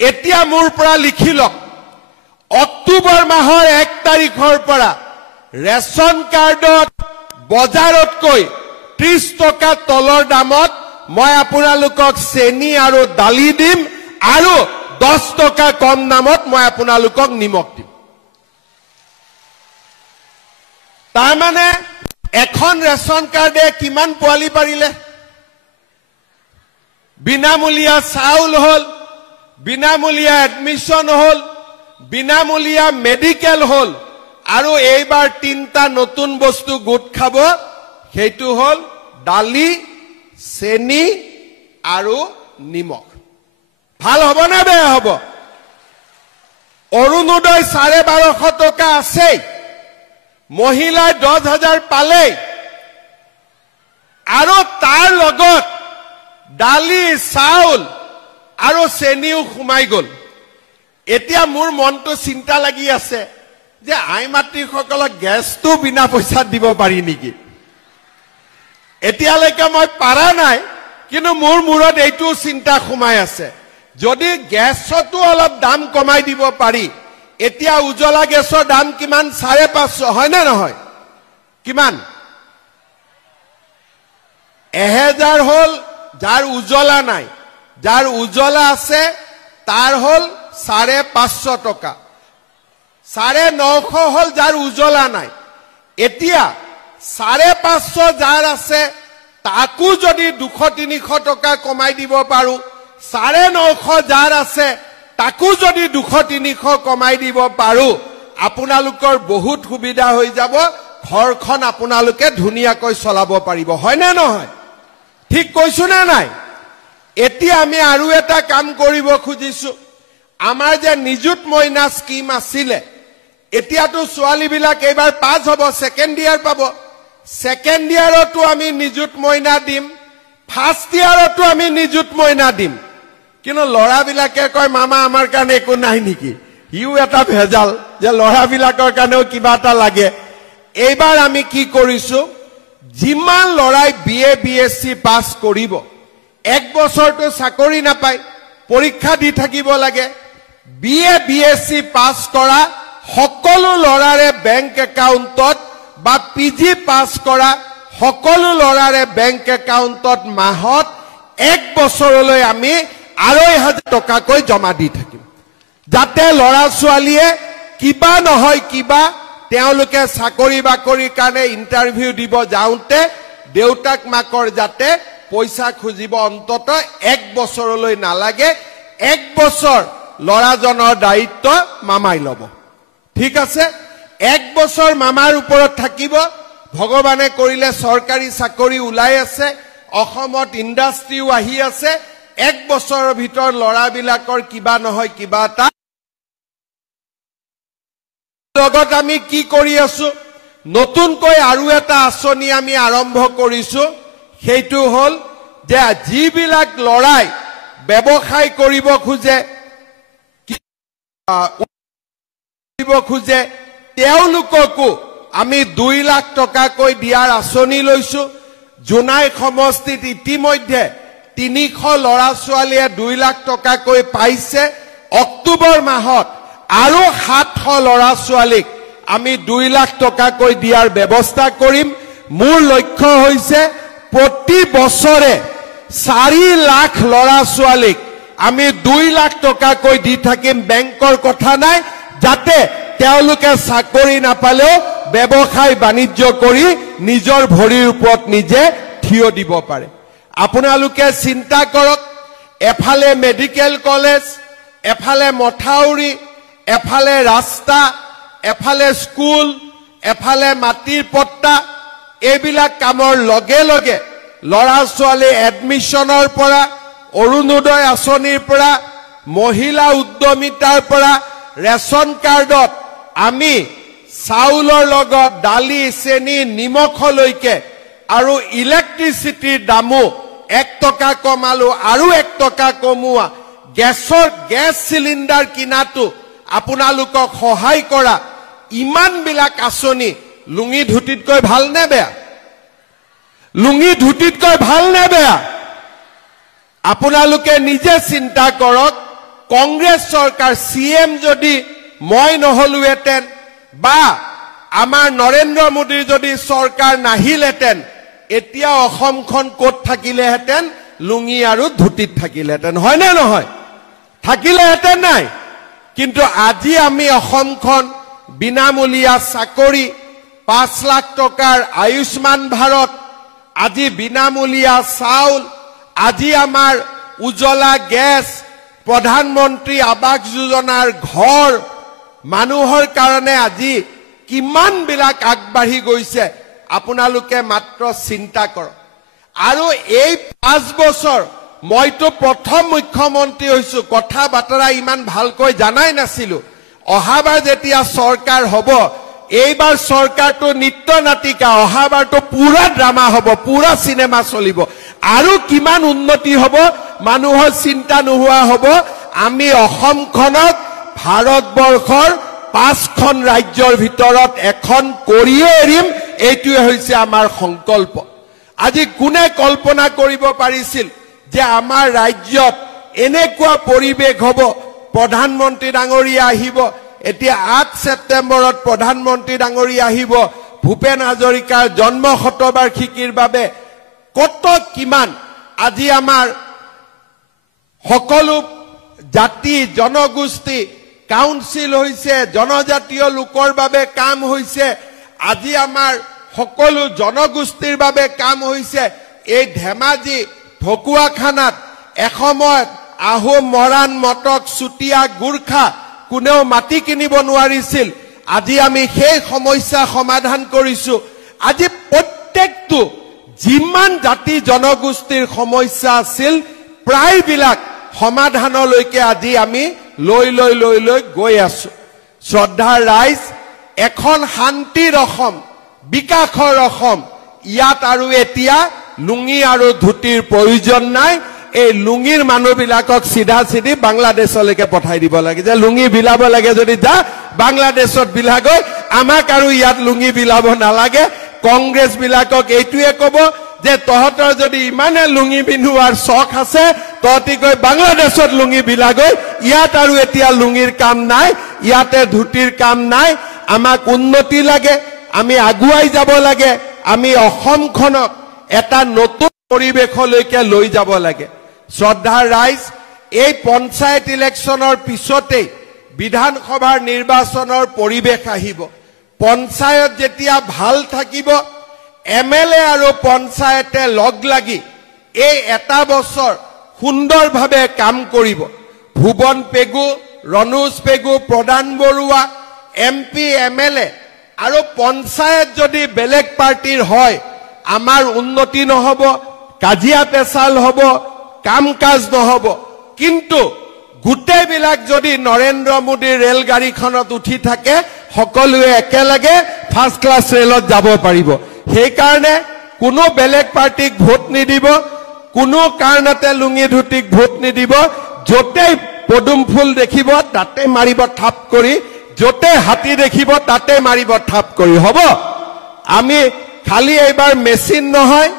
এতিয়া মোৰ পৰা লিখি লওক অক্টোবৰ মাহৰ 1 তাৰিখৰ পৰা ৰেচন কাৰ্ডত বজাৰতকৈ 30 টকা তলৰ দামত মই আপোনালোকক চেনি আৰু দালি দিম আৰু 10 টকা কম দামত মই আপোনালোকক নিমখ দিম তাৰ মানে এখন ৰেচন কাৰ্ডে কিমান পোৱালি পাৰিলে বিনামূলীয়া চাউল হল বিনামূলীয়া এডমিশন হল বিনামূলীয়া মেডিকেল হল আৰু এইবাৰ 3টা নতুন বস্তু গোট খাব সেইটো হল দালি চেনি আৰু নিমখ ভাল হ'ব না বেয়া হ'ব অৰুণোদয় 1250 টকা আছে মহিলাই 10,000 পালে আৰু তাৰ লগত দালি চাউল আৰু চেনিও সোমাই গল এতিয়া মোৰ মনটো চিন্তা লাগি আছে যে আই মাতৃসকলক গেছটো বিনা পইচাত দিব পাৰি নেকি এতিয়ালৈকে মই পাৰা নাই কিন্তু মোৰ মূৰত এইটো চিন্তা সোমাই আছে যদি গেছটো অলপ দাম কমাই দিব পাৰি এতিয়া উজ্জ্বলা গেছৰ দাম কিমান 550 হয় না নহয় কিমান 1000 হল যাৰ উজ্জ্বলা নাই যাৰ উজ্জ্বলা আছে তাৰ হল 550 টকা 950 হল যাৰ উজ্জ্বলা নাই এতিয়া 550 যাৰ আছে তাকো যদি 200-300 টকা কমাই দিব পাৰো 950 যাৰ আছে তাকো যদি 200-300 কমাই দিব পাৰো আপোনালোকৰ বহুত সুবিধা হৈ যাব ঘৰখন আপোনালোকে ধুনিয়াকৈ চলাব পাৰিব হয় না নহয় ঠিক কৈছো না নাই এতিয়া আমি আৰু এটা কাম কৰিব খুজিছো আমাৰ যে নিযুত মইনা স্কিম আছিলে এতিয়াতো ছোৱালী বিলাক এবাৰ পাস হ'ব সেকেন্ড ইয়াৰ পাব সেকেন্ড ইয়াৰতো আমি নিযুত মইনা দিম ফাৰ্স্ট ইয়াৰতো আমি নিযুত মইনা দিম কিন্তু লৰা বিলাকে কয় মামা আমাৰ কাৰণে একো নাই নেকি ইউ এটা ভেজাল যে লৰা বিলাকৰ কাৰণেও কিবা এটা লাগে এইবাৰ আমি কি কৰিছো যিমান লৰাই বিএ বিএসসি পাস কৰিব এক বছৰটো চাকৰি নাপায় পৰীক্ষা দি থাকিব লাগে বিএ বিএসসি পাস কৰা সকলো লৰাৰে বেংক একাউণ্টত বা পিজি পাস কৰা সকলো লৰাৰে বেংক একাউণ্টত মাহত এক বছৰলৈ আমি ২৫০০ টকাকৈ জমা দি থাকিম যাতে লৰা ছোৱালীয়ে কিবা নহয় কিবা তেওঁলোকে চাকৰি বাকৰিৰ কাৰণে ইন্টাৰভিউ দিব যাওঁতে দেউতাক মাকৰ যাতে পইচা খুজিব অন্তত এক বছৰলৈ নালাগে এক বছৰ লৰাজনৰ দায়িত্ব মামাই ল'ব ঠিক আছে এক বছৰ মামাৰ ওপৰত থাকিব ভগৱানে কৰিলে চৰকাৰী চাকৰি ওলাই আছে অসমত ইণ্ডাষ্ট্ৰীও আহি আছে এক বছৰৰ ভিতৰত লৰাবিলাকৰ কিবা নহয় কিবা এটা লগত আমি কি কৰি আছো নতুনকৈ আৰু এটা আঁচনি আমি আৰম্ভ কৰিছো সেইটো হল যে যিবিলাক লৰাই ব্যৱসায় কৰিব খোজে তেওঁলোককো আমি 2 লাখ টকাকৈ দিয়াৰ আঁচনি লৈছো জোনাই সমষ্টিত ইতিমধ্যে 300 লৰা ছোৱালীয়ে 2 লাখ টকাকৈ পাইছে অক্টোবৰ মাহত আৰু 700 লৰা ছোৱালীক আমি 2 লাখ টকাকৈ দিয়াৰ ব্যৱস্থা কৰিম মোৰ লক্ষ্য হৈছে প্ৰতি বছৰে 4 লাখ লৰা ছোৱালীক আমি 2 লাখ টকাকৈ দি থাকিম বেংকৰ কথা নাই যাতে তেওঁলোকে চাকৰি নাপালেও ব্যৱসায় বাণিজ্য কৰি নিজৰ ভৰিৰ ওপৰত নিজে থিয় দিব পাৰে আপোনালোকে চিন্তা কৰক এফালে মেডিকেল কলেজ এফালে মথাউৰি এফালে ৰাস্তা এফালে স্কুল এফালে মাটিৰ পট্টা এইবিলাক কামৰ লগে লগে লৰা ছোৱালী এডমিশনৰ পৰা অৰুণোদয় আঁচনিৰ পৰা মহিলা উদ্যমিতাৰ পৰা ৰেশন কাৰ্ডত আমি চাউলৰ লগত দালি চেনি নিমখলৈকে আৰু ইলেক্ট্ৰিচিটিৰ দামো 1 টকা কমালো আৰু 1 টকা কমোৱা গেছ চিলিণ্ডাৰ কিনাটো আপোনালোকক সহায় কৰা ইমান বিলাক আঁচনি লুঙি ধুতিতকৈ ভাল নে বেয়া লুঙি ধুতিতকৈ ভাল নে বেয়া আপোনালোকে নিজে চিন্তা কৰক কংগ্ৰেছ চৰকাৰ সিএম যদি মই নহলুহেতেন বা আমাৰ নৰেন্দ্ৰ মোদীৰ যদি চৰকাৰ নাহিলেতেন এতিয়া অসমখন ক'ত থাকিলেহেতেন লুঙি আৰু ধুতিত থাকিলেহেতেন হয় নে নহয় থাকিলেহেতেন নাই কিন্তু আজি আমি অসমখন বিনামূলীয়া চাকৰি 5 লাখ টকাৰ আয়ুষ্মান ভাৰত আজি বিনামূলীয়া চাউল আজি আমাৰ উজ্জ্বলা গেছ প্ৰধানমন্ত্ৰী আৱাস যোজনাৰ ঘৰ মানুহৰ কাৰণে আজি কিমান বিলাক আগবাঢ়ি গৈছে আপোনালোকে মাত্ৰ চিন্তা কৰক আৰু এই 5 বছৰ মইতো প্ৰথম মুখ্যমন্ত্ৰী হৈছো কথা বাতৰা ইমান ভালকৈ জানাই নাছিলো অহাবাৰ যেতিয়া চৰকাৰ হ'ব এইবাৰ চৰকাৰটো নিত্য নাটিকা অহাবাৰটো পুৰা ড্ৰামা হ'ব পুৰা সিনেমা চলিব আৰু কিমান উন্নতি হ'ব মানুহৰ চিন্তা নোহোৱা হ'ব আমি অসমখনক ভাৰতবৰ্ষৰ 5খন ৰাজ্যৰ ভিতৰত এখন কৰিয়ে এৰিম এইটোৱে হৈছে আমাৰ সংকল্প আজি কোনে কল্পনা কৰিব পাৰিছিল যে আমাৰ ৰাজ্যত এনেকুৱা পৰিবেশ হ'ব প্ৰধানমন্ত্ৰী ডাঙৰীয়া আহিব এতিয়া 8 ছেপ্টেম্বৰত প্ৰধানমন্ত্ৰী ডাঙৰীয়া আহিব ভূপেন হাজৰিকাৰ জন্ম শতবাৰ্ষিকীৰ বাবে কত কিমান আজি আমাৰ সকলো জাতি জনগোষ্ঠী কাউন্সিল হৈছে জনজাতীয় লোকৰ বাবে কাম হৈছে আজি আমাৰ সকলো জনগোষ্ঠীৰ বাবে কাম হৈছে এই ধেমাজি ঢকুৱাখানাত এসময়ত আহোম মৰাণ মটক চুতীয়া গুৰখা কোনেও মাটি কিনিব নোৱাৰিছিল আজি আমি সেই সমস্যা সমাধান কৰিছো আজি প্ৰত্যেকটো যিমান জাতি জনগোষ্ঠীৰ সমস্যা আছিল প্ৰায়বিলাক সমাধানলৈকে আজি আমি লৈ গৈ আছো শ্ৰদ্ধাৰ ৰাইজ এখন শান্তিৰ অসম বিকাশৰ অসম ইয়াত আৰু এতিয়া লুঙি আৰু ধুতিৰ প্ৰয়োজন নাই এই লুঙিৰ মানুহবিলাকক সিধা সিধি বাংলাদেশলৈকে পঠাই দিব লাগে যে লুঙি বিলাব লাগে যদি যা বাংলাদেশত বিলাগৈ আমাক আৰু ইয়াত লুঙি বিলাব নালাগে কংগ্ৰেছ বিলাকক এইটোৱে ক'ব যে তহঁতৰ যদি ইমানে লুঙি পিন্ধোৱাৰ চখ আছে তহঁতি গৈ বাংলাদেশত লুঙি বিলাগৈ ইয়াত আৰু এতিয়া লুঙিৰ কাম নাই ইয়াতে ধুতিৰ কাম নাই আমাক উন্নতি লাগে আমি আগুৱাই যাব লাগে আমি অসমখনক এটা নতুন পৰিৱেশলৈকে লৈ যাব লাগে শ্ৰদ্ধাৰ ৰাইজ এই পঞ্চায়ত ইলেকশ্যনৰ পিছতে বিধানসভাৰ নিৰ্বাচনৰ পৰিৱেশ আহিব পঞ্চায়ত যেতিয়া ভাল থাকিব এমএলএ আৰু পঞ্চায়তে লগ লাগি এই এটা বছৰ সুন্দৰভাৱে কাম কৰিব ভুৱন পেগু ৰণোজ পেগু প্ৰদান বৰুৱা এমপি এমএলএ আৰু পঞ্চায়ত যদি বেলেগ পাৰ্টিৰ হয় আমাৰ উন্নতি নহব কাজিয়া পেছাল হ'ব কাম কাজ নহব কিন্তু গোটেইবিলাক যদি নৰেন্দ্ৰ মোদীৰ ৰেলগাড়ীখনত উঠি থাকে সকলোৱে একেলগে ফাৰ্ষ্ট ক্লাছ ৰেলত যাব পাৰিব সেইকাৰণে কোনো বেলেগ পাৰ্টিক ভোট নিদিব কোনো কাৰণতে লুঙি ধুতিক ভোট নিদিব য'তে পদুম ফুল দেখিব তাতে মাৰিব থাপ কৰি য'তে হাতী দেখিব তাতে মাৰিব থাপ কৰি হ'ব আমি খালি এইবাৰ মেচিন নহয়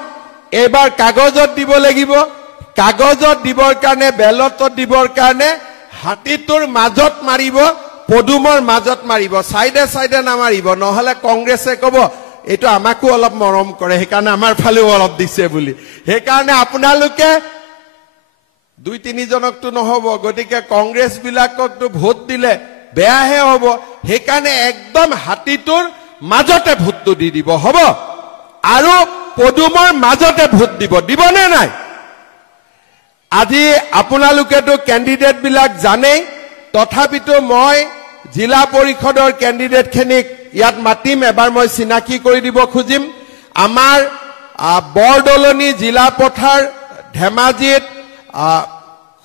এইবাৰ কাগজত দিব লাগিব কাগজত দিবৰ কাৰণে বেলটত দিবৰ কাৰণে হাতীটোৰ মাজত মাৰিব পদুমৰ মাজত মাৰিব সাইডে সাইডে নামাৰিব নহলে কংগ্ৰেছে ক'ব এইটো আমাকো অলপ মৰম কৰে সেইকাৰণে আমাৰ ফালেও অলপ দিছে বুলি সেইকাৰণে আপোনালোকে দুই তিনি জনকটো নহব গতিকে কংগ্ৰেছ বিলাককটো ভোট দিলে বেয়াহে হ'ব সেইকাৰণে একদম হাতীটোৰ মাজতে ভোটটো দি দিব হ'ব আৰু পদুমৰ মাজতে ভোট দিবনে নাই আজি আপোনালোকেতো ক্যান্ডিডেট বিলাক জানেই তথাপিতো মই জিলা পৰিষদৰ ক্যান্ডিডেট খিনিক ইয়াত মাতিম এবাৰ মই চিনাকি কৰি দিব খুজিম আমাৰ বৰদলনি জিলা পথাৰ ধেমাজিত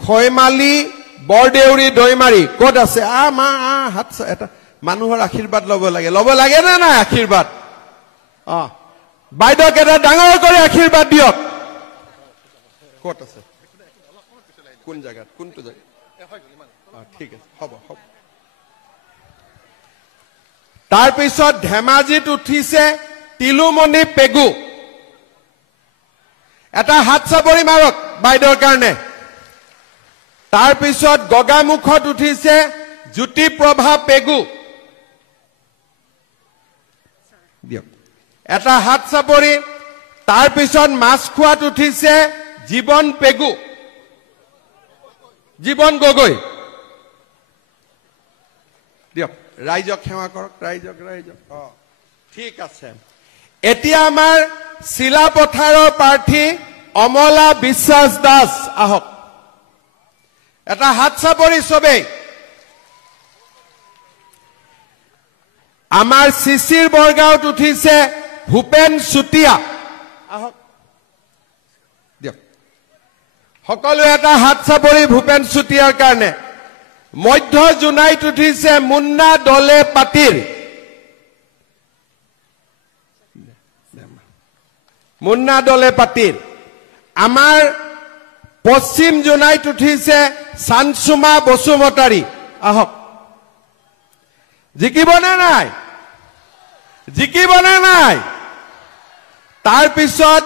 খৈমালি বৰদেউৰি দৈমাৰী ক'ত আছে মা হাত এটা মানুহৰ আশীৰ্বাদ ল'ব লাগে না নাই আশীৰ্বাদ বাইদেউক এটা ডাঙৰ কৰি আশীৰ্বাদ দিয়ক ক'ত আছে কোন জায়গাত কোনটো জায়গা ঠিক আছে হ'ব তাৰ পিছত ধেমাজিত উঠিছে তিলুমণি পেগু এটা হাত চাপৰি মাৰক বাইদেউৰ কাৰণে তাৰ পিছত গগামুখত উঠিছে জ্যোতিপ্ৰভা পেগু দিয়ক এটা হাত চাপৰি তাৰ পিছত মাছখোৱাত উঠিছে জীৱন পেগু জীবন গগৈ দিয়ক ৰাইজক সেৱা কৰক ৰাইজক ঠিক আছে এতিয়া আমাৰ চিলাপথাৰৰ প্ৰাৰ্থী অমলা বিশ্বাস দাস আহক এটা হাত চাপৰি সবেই আমাৰ শিশিৰ বৰগাঁৱত উঠিছে ভূপেন চুতীয়া আহক দিয়ক সকলো এটা হাত চাপৰি ভূপেন চুতীয়াৰ কাৰণে মধ্য জোনাইত উঠিছে মুন্না দলে পাটিৰ আমাৰ পশ্চিম জোনাইত উঠিছে চানসুমা বসুমতাৰী আহক জিকিবনে নাই তাৰ পিছত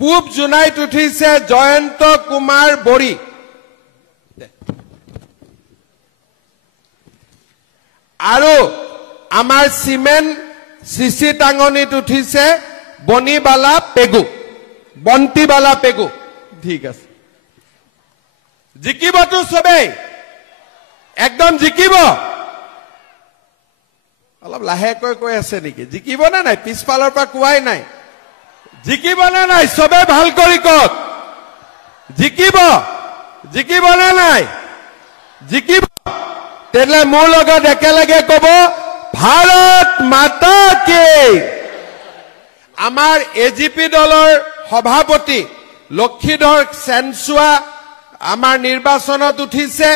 পূব জোনাইত উঠিছে জয়ন্ত কুমাৰ বৰী আৰু আমাৰ সিমেন সিসি টাঙনিত উঠিছে বন্তিবালা পেগু ঠিক আছে জিকিবতো সবেই একদম জিকিব অলপ লাহেকৈ কৈ আছে নেকি জিকিব না নাই পিছফালৰ পৰা কোৱাই নাই জিকিব না নাই সবে ভাল কৰি কওক জিকিব না নাই জিকিব তেলে মোৰ লগত একেলগে ক'ব ভাৰত মাতা কি আমাৰ এজিপি দলৰ সভাপতি লক্ষীধৰ সেনসুৱা আমাৰ নিৰ্বাচনত উঠিছে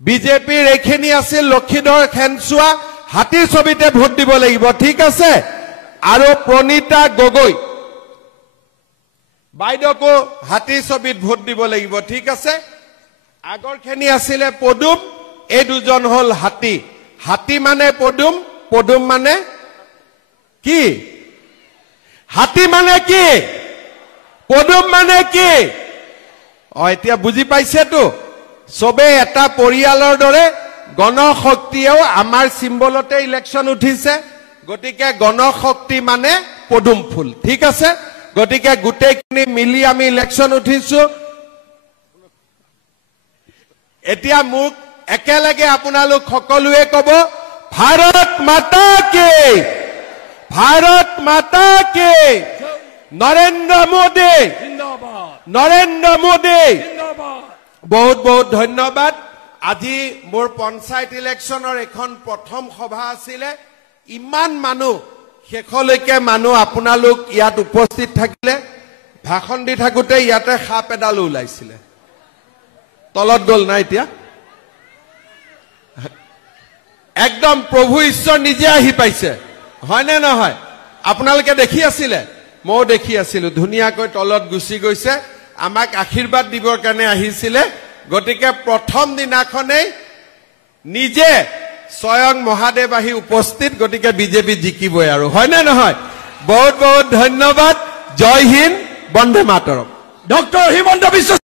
বিজেপিৰ এখিনি আছিল লক্ষীধৰ সেনসুৱা হাতী ছবিতে ভোট দিব লাগিব ঠিক আছে আৰু প্ৰণীতা গগৈ বাইদেউকো হাতী ছবিত ভোট দিব লাগিব ঠিক আছে আগৰখিনি আছিলে পদুম এই দুজন হল হাতী মানে পদুম পদুম মানে কি হাতী মানে কি পদুম মানে কি এতিয়া বুজি পাইছেতো সবে এটা পৰিয়ালৰ দৰে গণশক্তিয়েও আমাৰ সিম্বলতে ইলেকশন উঠিছে গটিকে গণশক্তি মানে পদুম ফুল ঠিক আছে গটিকে গুটেইখিনি মিলি আমি ইলেকশন উঠিছো এতিয়া মোক একেলগে আপোনালোক সকলোৱে কব ভাৰত মাতা কি নৰেন্দ্ৰ মোদী বহুত বহুত ধন্যবাদ আজি মোৰ পঞ্চায়ত ইলেকশনৰ এখন প্ৰথম সভা আছিল ইমান মানুহ শেষলৈকে মানুহ আপোনালোক ইয়াত উপস্থিত থাকিলে ভাষণ দি থাকোতে ইয়াতে সাপ এডাল ওলাইছিল তলত গল না এতিয়া একদম প্ৰভু ঈশ্বৰ নিজে আহি পাইছে হয় নে নহয় আপোনালোকে দেখি আছিল মই দেখি আছিল ধুনিয়াকৈ তলত গুছি গৈছে আমাক আশীৰ্বাদ দিবৰ কাৰণে আহিছিল গটিকে প্ৰথম দিনাখনেই নিজে স্বয়ং মহাদেৱ আহি উপস্থিত গটিকে বিজেপি জিকিবই আৰু হয় নে নহয় বহুত বহুত ধন্যবাদ জয় হিন্দ বন্দে মাতৰম ডক্টৰ হিমন্ত বিশ্ব